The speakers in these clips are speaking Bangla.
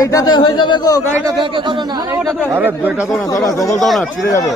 এইটাতে হয়ে যাবে গো, গাড়িটা ব্যাকে দাও না। আরে দুইটা দাও না, দাদা ডবল দাও না, ছিঁড়ে যাবে।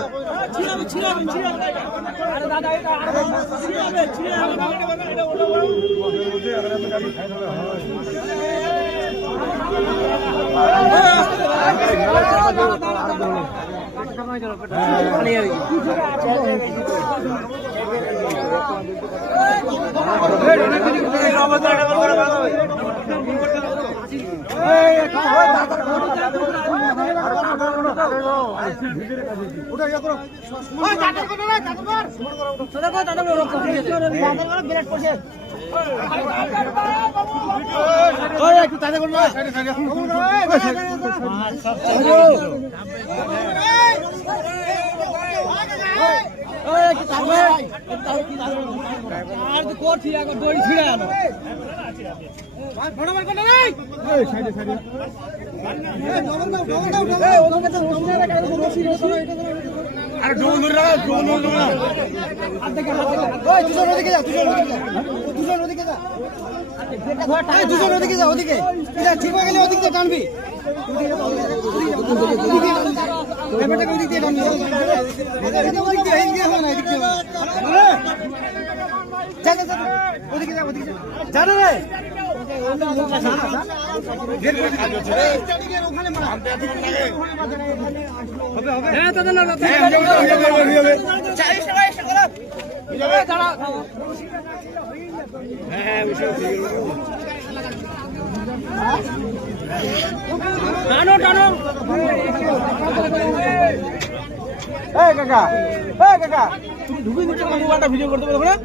কাকা তুমি ঢুকে দিচ্ছ, মোবাইলটা ভিডিও করতে পারো না।